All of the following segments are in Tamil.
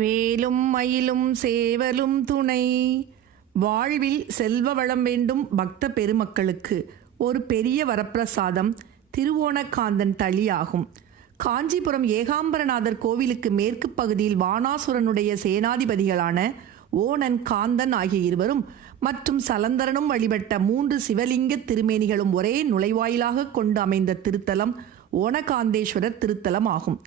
வேலும் மயிலும் சேவலும் துணை. வாழ்வில் செல்வ வளம் வேண்டும் பக்த பெருமக்களுக்கு ஒரு பெரிய வரப்பிரசாதம் திருவோணக்காந்தன் தளியாகும். காஞ்சிபுரம் ஏகாம்பரநாதர் கோவிலுக்கு மேற்கு பகுதியில் வானாசுரனுடைய சேனாதிபதிகளான ஓணன் காந்தன் ஆகிய இருவரும் மற்றும் சலந்தரனும் வழிபட்ட மூன்று சிவலிங்க திருமேனிகளும் ஒரே நுழைவாயிலாக கொண்டு அமைந்த திருத்தலம் ஓணகாந்தேஸ்வரர் திருத்தலம் ஆகும்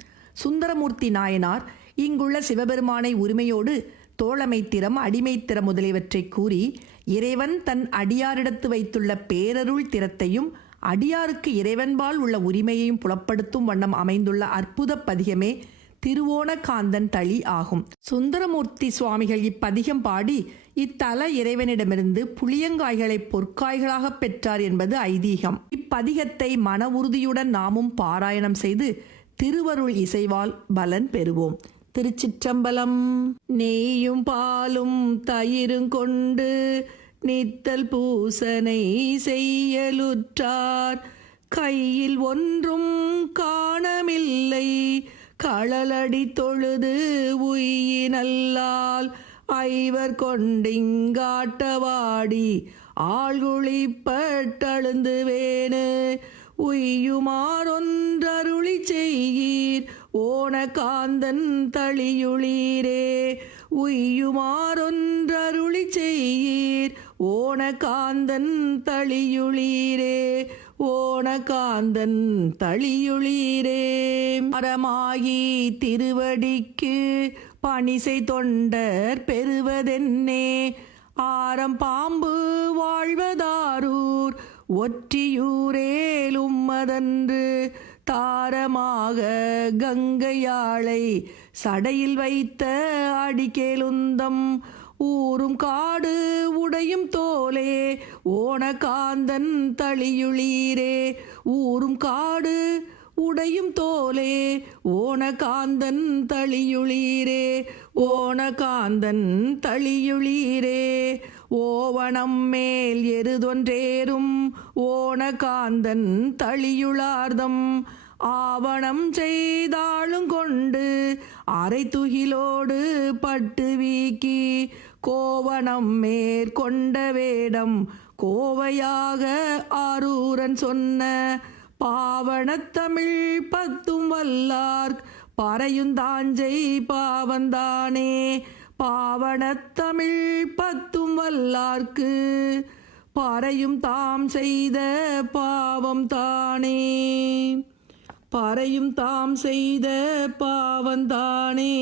சுந்தரமூர்த்தி நாயனார் இங்குள்ள சிவபெருமானை உரிமையோடு தோழமைத்திறம் அடிமைத்திறம் முதலியவற்றை கூறி இறைவன் தன் அடியாரிடத்து வைத்துள்ள பேரருள் திறத்தையும் அடியாருக்கு இறைவன்பால் உள்ள உரிமையையும் புலப்படுத்தும் வண்ணம் அமைந்துள்ள அற்புத பதிகமே திருவோணகாந்தன் தளி ஆகும். சுந்தரமூர்த்தி சுவாமிகள் இப்பதிகம் பாடி இத்தல இறைவனிடமிருந்து புளியங்காய்களை பொற்காய்களாக பெற்றார் என்பது ஐதீகம். இப்பதிகத்தை மன உறுதியுடன் நாமும் பாராயணம் செய்து திருவருள் இசைவால் பலன் பெறுவோம். திருச்சிற்றம்பலம். நெய்யும் பாலும் தயிரும் கொண்டு நித்தல் பூசனை செய்யலுற்றார். கையில் ஒன்றும் காணமில்லை. களலடி தொழுது உயினல்லால் ஐவர் கொண்டிங்காட்டவாடி. ஆள்குழிப்பட்டழுந்து வேணு உய்யுமாறொன்றருளி செய்யீர். ஓணகாந்தன் தளியுளீரே உய்யுமாறொன்றருளி செய்யீர் ஓணகாந்தன் தளியுளீரே ஓணகாந்தன் தளியுளீரே. மரமாயி திருவடிக்கு பணிசை தொண்டர் பெறுவதென்னே ஆரம் பாம்பு வாழ்வதாரூர் ஒற்றியூரேலும் மதன்று தாரமாக கங்கையாளை சடையில் வைத்த அடிக்கேலுந்தம் ஊரும் காடு உடையும் தோலே ஓணகாந்தன் தளியுளீரே. ஊரும் காடு உடையும் தோலே ஓணகாந்தன் தளியுளீரே. ஓணகாந்தன் தளியுளீரே. ஓவணம் மேல் எருதொன்றேறும் ஓணகாந்தன் தளியுளார்தம். ஆவணம் செய்தாளும் கொண்டு அரை துகிலோடு பட்டு வீக்கி கோவணம் மேற்கொண்ட வேடம் கோவையாக ஆரூரன் சொன்ன பாவணத்தமிழ் பத்தும் வல்லார்க் பறையுந்தாஞ்சை பாவந்தானே பாவனத்தமிழ் பத்தும் வல்லார்க்கு பறையும் தாம் செய்த பாவம் தானே. பறையும் தாம் செய்த பாவந்தானே